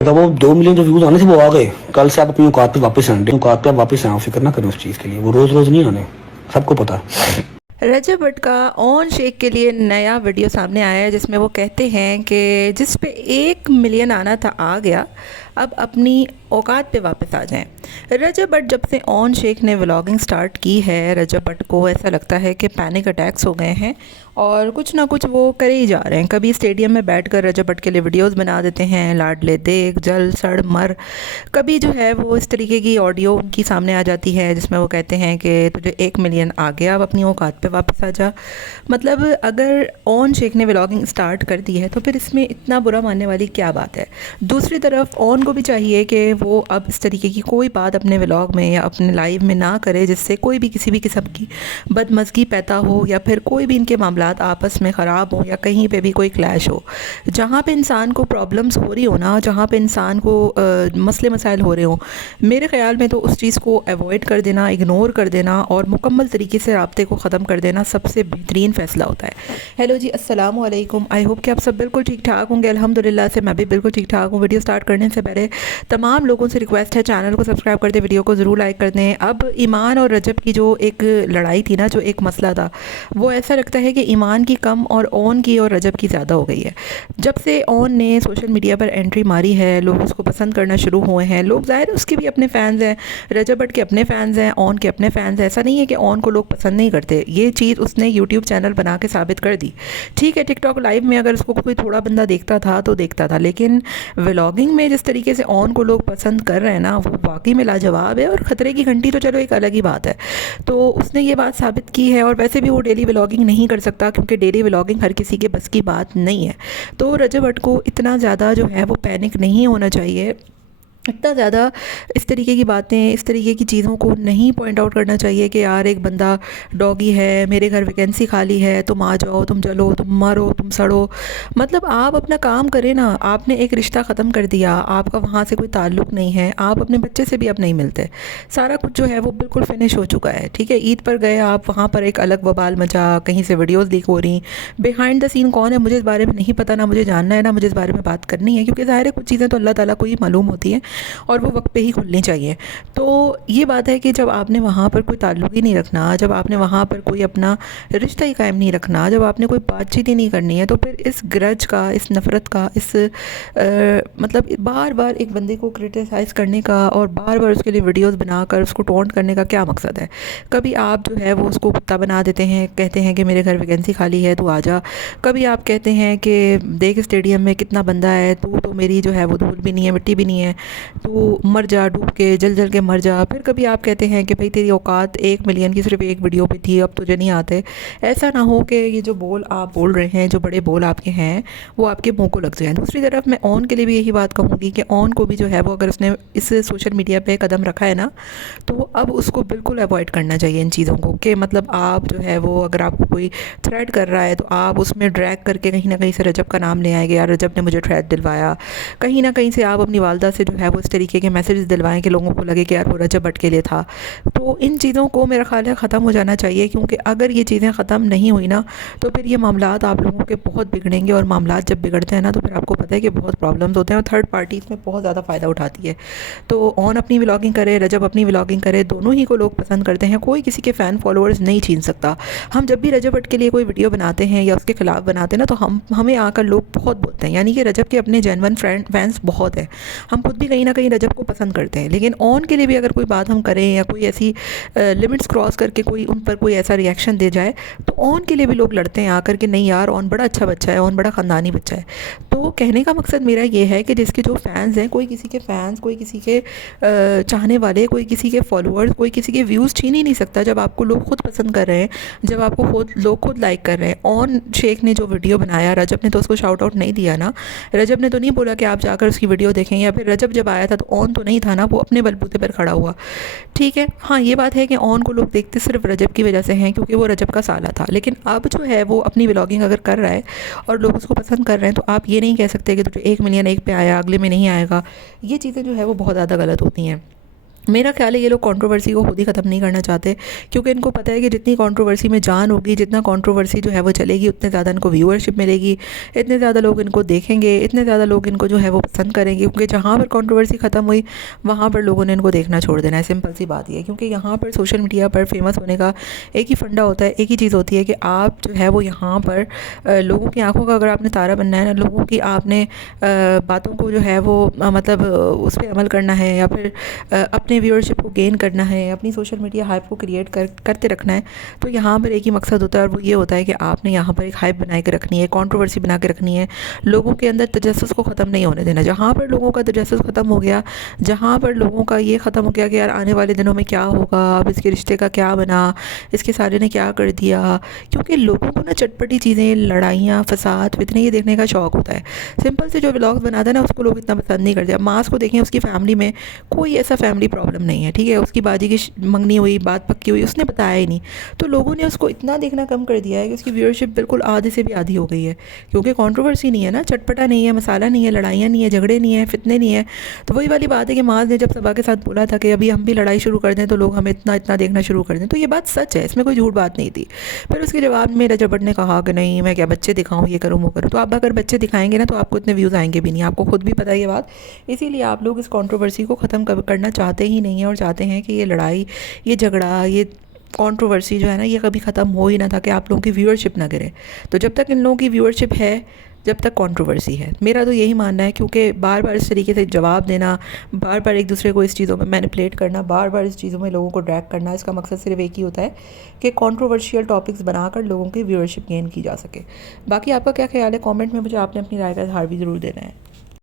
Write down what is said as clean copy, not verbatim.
तो वो 2 मिलियन जो व्यूज आने थे वो आ गए। कल से आप अपनी औकात पे वापस आए, औकात पे आप वापस आए, फिक्र ना करें उस चीज़ के लिए, वो रोज़ रोज़ नहीं आने, सबको पता है। रजब भट्ट का ऑन शेख के लिए नया वीडियो सामने आया है जिसमें वो कहते हैं कि जिस पे 1 मिलियन आना था आ गया, अब अपनी औकात पे वापस आ जाएं। रजब भट्ट जब से ऑन शेख ने व्लॉगिंग स्टार्ट की है, रजब भट्ट को ऐसा लगता है कि पैनिक अटैक्स हो गए हैं और कुछ ना कुछ वो करे ही जा रहे हैं। कभी स्टेडियम में बैठकर रजब भट्ट के लिए वीडियोस बना देते हैं, लाडले देख जल सड़ मर। कभी जो है वो इस तरीके की ऑडियो उनकी सामने आ जाती है जिसमें वो कहते हैं कि तुझे 1 मिलियन आ गया, अब अपनी औकात पे वापस आ जा। मतलब अगर ऑन शेख ने व्लॉगिंग स्टार्ट कर दी है तो फिर इसमें इतना बुरा मानने वाली क्या बात है। दूसरी तरफ ऑन को भी चाहिए कि वो अब इस तरीके की कोई बात अपने व्लॉग में या अपने लाइव में ना करे जिससे कोई भी किसी भी किस्म की बदमज़गी पैदा हो या फिर कोई भी इनके मामलात आपस में ख़राब हो या कहीं पे भी कोई क्लैश हो। जहाँ पे इंसान को प्रॉब्लम्स हो रही हो ना, जहाँ पे इंसान को मसले मसाइल हो रहे हो, मेरे ख़्याल में तो उस चीज़ को अवॉइड कर देना, इग्नोर कर देना और मुकम्मल तरीके से राब्ते को ख़त्म कर देना सबसे बेहतरीन फ़ैसला होता है। हेलो जी, अस्सलाम वालेकुम। आई होप कि आप सब बिल्कुल ठीक ठाक होंगे। अल्हम्दुलिल्लाह से मैं भी बिल्कुल ठीक ठाक हूँ। वीडियो स्टार्ट करने से पहले तमाम लोगों से रिक्वेस्ट है, चैनल को सब्सक्राइब कर दें, वीडियो को ज़रूर लाइक कर दें। अब ईमान और रजब की जो एक लड़ाई थी ना, जो एक मसला था, वो ऐसा लगता है कि ईमान की कम और ओन की और रजब की ज़्यादा हो गई है। जब से ओन ने सोशल मीडिया पर एंट्री मारी है, लोग उसको पसंद करना शुरू हुए हैं। लोग ज़ाहिर उसके भी अपने फ़ैन्स हैं, रजब भट्ट के अपने फ़ैन्स हैं, ओन के अपने फ़ैन्स हैं। ऐसा नहीं है कि ओन को लोग पसंद नहीं करते, ये चीज़ उसने यूट्यूब चैनल बना के साबित कर दी। ठीक है, टिकटॉक लाइव में अगर उसको कोई थोड़ा बंदा देखता था तो देखता था, लेकिन व्लॉगिंग में जिस तरीके से ओन को लोग पसंद कर रहे हैं ना, वो वाकई में लाजवाब है। और ख़तरे की घंटी तो चलो एक अलग ही बात है, तो उसने ये बात साबित की है। और वैसे भी वो डेली व्लॉगिंग नहीं कर सकता क्योंकि डेली व्लॉगिंग हर किसी के बस की बात नहीं है। तो रजब भट्ट को इतना ज़्यादा जो है वो पैनिक नहीं होना चाहिए, इतना ज़्यादा इस तरीके की बातें, इस तरीके की चीज़ों को नहीं पॉइंट आउट करना चाहिए कि यार एक बंदा डॉगी है, मेरे घर वैकेंसी खाली है, तुम आ जाओ, तुम चलो, तुम मरो, तुम सड़ो। मतलब आप अपना काम करें ना। आपने एक रिश्ता ख़त्म कर दिया, आपका वहाँ से कोई ताल्लुक़ नहीं है, आप अपने बच्चे से भी अब नहीं मिलते, सारा कुछ जो है वो बिल्कुल फिनिश हो चुका है। ठीक है, ईद पर गए आप, वहाँ पर एक अलग बवाल मचा, कहीं से वीडियोज़ लीक हो रही। बिहाइंड द सीन कौन है मुझे इस बारे में नहीं पता, ना मुझे जानना है, ना मुझे इस बारे में बात करनी है, क्योंकि ज़ाहिर है कुछ चीज़ें तो अल्लाह ताला को ही मालूम होती हैं और वो वक्त पे ही खुलनी चाहिए। तो ये बात है कि जब आपने वहाँ पर कोई ताल्लुक़ ही नहीं रखना, जब आपने वहाँ पर कोई अपना रिश्ता ही कायम नहीं रखना, जब आपने कोई बातचीत ही नहीं करनी है, तो फिर इस ग्रज का, इस नफ़रत का, इस मतलब बार बार एक बंदे को क्रिटिसाइज़ करने का और बार बार उसके लिए वीडियोस बनाकर उसको टॉन्ट करने का क्या मकसद है। कभी आप जो है वो उसको कुत्ता बना देते हैं, कहते हैं कि मेरे घर वैकेंसी खाली है, तू आ जा। कभी आप कहते हैं कि देख स्टेडियम में कितना बंदा है, तू तो मेरी जो है वो धूल भी नहीं है, मिट्टी भी नहीं है, तू मर जा, डूब के जल जल के मर जा। फिर कभी आप कहते हैं कि भाई तेरी औकात 1 मिलियन की सिर्फ एक वीडियो पे थी, अब तुझे नहीं आते। ऐसा ना हो कि ये जो बोल आप बोल रहे हैं, जो बड़े बोल आपके हैं, वो आपके मुंह को लग जाए। दूसरी तरफ मैं ऑन के लिए भी यही बात कहूँगी कि ऑन को भी जो है वो अगर उसने इस सोशल मीडिया पे कदम रखा है ना, तो अब उसको बिल्कुल अवॉइड करना चाहिए इन चीज़ों को। कि मतलब आप जो है वो अगर आपको कोई थ्रेट कर रहा है तो आप उसमें ड्रैग करके कहीं ना कहीं से रजब का नाम ले आएंगे, यार रजब ने मुझे थ्रेट दिलवाया। कहीं ना कहीं से आप अपनी वालदा से जो है वो इस तरीके के मैसेज दिलवाएं कि लोगों को लगे कि यार वो रजब भट्ट के लिए था। तो इन चीज़ों को मेरा ख्याल है ख़त्म हो जाना चाहिए, क्योंकि अगर ये चीज़ें ख़त्म नहीं हुई ना तो फिर ये मामलात आप लोगों के बहुत बिगड़ेंगे। और मामलात जब बिगड़ते हैं ना तो फिर आपको पता है कि बहुत प्रॉब्लम्स होते हैं और थर्ड पार्टी इसमें बहुत ज़्यादा फ़ायदा उठाती है। तो ऑन अपनी व्लॉगिंग करे, रजब अपनी व्लॉगिंग करे, दोनों ही को लोग पसंद करते हैं, कोई किसी के फ़ैन फॉलोअर्स नहीं छीन सकता। हम जब भी रजब भट्ट के लिए कोई वीडियो बनाते हैं या उसके खिलाफ बनाते हैं ना, तो हमें आकर लोग बहुत बोलते हैं, यानी कि रजब के अपने जेन्युइन फैंस बहुत हैं। हम खुद भी कहीं ना कहीं रजब को पसंद करते हैं, लेकिन ऑन के लिए भी अगर कोई बात हम करें या कोई ऐसी लिमिट्स क्रॉस करके कोई उन पर कोई ऐसा रिएक्शन दे जाए, तो ऑन के लिए भी लोग लड़ते हैं आकर के, नहीं यार ऑन बड़ा अच्छा बच्चा है, ऑन बड़ा ख़ानदानी बच्चा है। तो कहने का मकसद मेरा ये है कि जिसके जो फैंस हैं, कोई किसी के फैंस, कोई किसी के चाहने वाले, कोई किसी के फॉलोअर्स, कोई किसी के व्यूज़ छीन ही नहीं सकता जब आपको लोग खुद पसंद कर रहे हैं, जब आपको खुद लोग खुद लाइक कर रहे हैं। ऑन शेख ने जो वीडियो बनाया, रजब ने तो उसको शाउट आउट नहीं दिया ना, रजब ने तो नहीं बोला कि आप जाकर उसकी वीडियो देखें, या फिर रजब जब आया था तो ऑन तो नहीं था ना, वो अपने बलबूते पर खड़ा हुआ। ठीक है, हाँ ये बात है कि ऑन को लोग देखते सिर्फ रजब की वजह से हैं, क्योंकि वो रजब का साला था। लेकिन अब जो है वो अपनी व्लॉगिंग अगर कर रहा है और लोग उसको पसंद कर रहे हैं, तो आप ये नहीं कह सकते कि तुझे 1 मिलियन एक पे आया, अगले में नहीं आएगा। ये चीज़ें जो है वो बहुत ज़्यादा गलत होती हैं। मेरा ख्याल है ये लोग कंट्रोवर्सी को खुद ही ख़त्म नहीं करना चाहते, क्योंकि इनको पता है कि जितनी कंट्रोवर्सी में जान होगी, जितना कंट्रोवर्सी जो है वो चलेगी, उतने ज़्यादा इनको व्यूअरशिप मिलेगी, इतने ज़्यादा लोग इनको देखेंगे, इतने ज़्यादा लोग इनको जो है वो पसंद करेंगे। क्योंकि जहाँ पर कंट्रोवर्सी ख़त्म हुई वहाँ पर लोगों ने इनको देखना छोड़ देना है। सिंपल सी बात ये है, क्योंकि यहाँ पर सोशल मीडिया पर फेमस होने का एक ही फंडा होता है, एक ही चीज़ होती है कि आप जो है वो यहाँ पर लोगों की आंखों का अगर आपने तारा बनना है ना, लोगों की आपने बातों को जो है वो मतलब उस पर अमल करना है, या फिर अपने व्यूअरशिप को गेन करना है, अपनी सोशल मीडिया हाइप को क्रिएट करते रखना है, तो यहाँ पर एक ही मकसद होता है, और वो ये होता है कि आपने यहाँ पर एक हाइप बना के रखनी है, कंट्रोवर्सी बना के रखनी है, लोगों के अंदर तजस्सुस को ख़त्म नहीं होने देना। जहाँ पर लोगों का तजस्सुस ख़त्म हो गया, जहाँ पर लोगों का ये ख़त्म हो गया कि यार आने वाले दिनों में क्या होगा, अब इसके रिश्ते का क्या बना, इसके साले ने क्या कर दिया, क्योंकि लोगों को ना चटपटी चीज़ें, लड़ाइयाँ, फसाद, फितने ये देखने का शौक़ होता है। सिंपल से जो व्लॉग्स बनाता है ना, उसको लोग इतना पसंद नहीं करते। अब मास को देखें, उसकी फैमिली में कोई ऐसा फैमिली प्रॉब्लम नहीं है, ठीक है, उसकी बाजी की मंगनी हुई, बात पक्की हुई, उसने बताया ही नहीं, तो लोगों ने उसको इतना देखना कम कर दिया है कि उसकी व्यूअरशिप बिल्कुल आधे से भी आधी हो गई है। क्योंकि कंट्रोवर्सी नहीं है ना, चटपटा नहीं है, मसाला नहीं है, लड़ाइयाँ नहीं है, झगड़े नहीं है, फितने नहीं है। तो वही वाली बात है कि माज ने जब सबा के साथ बोला था कि अभी हम भी लड़ाई शुरू कर दें तो लोग हमें इतना इतना देखना शुरू कर दें, तो ये बात सच है, इसमें कोई झूठ बात नहीं थी। फिर उसके जवाब में रजब भट्ट ने कहा कि नहीं, मैं क्या बच्चे दिखाऊँ, ये करूँ वो करूँ। तो आप अगर बच्चे दिखाएंगे ना, तो आपको इतने व्यूज़ आएंगे भी नहीं, आपको खुद भी पता है ये बात। इसीलिए आप लोग इस कंट्रोवर्सी को ख़त्म करना चाहते ही नहीं है, और चाहते हैं कि ये लड़ाई, ये झगड़ा, ये कंट्रोवर्सी जो है ना, ये कभी ख़त्म हो ही ना, था कि आप लोगों की व्यूअरशिप ना गिरे। तो जब तक इन लोगों की व्यूअरशिप है, जब तक कंट्रोवर्सी है, मेरा तो यही मानना है। क्योंकि बार बार इस तरीके से जवाब देना, बार बार एक दूसरे को इस चीज़ों में मैनिपुलेट करना, बार बार इस चीज़ों में लोगों को ड्रैग करना, इसका मकसद सिर्फ एक ही होता है कि कंट्रोवर्शियल टॉपिक्स बनाकर लोगों की व्यूअरशिप गेन की जा सके। बाकी आपका क्या ख्याल है, कमेंट में मुझे आपने अपनी राय का इज़हार भी ज़रूर देना है।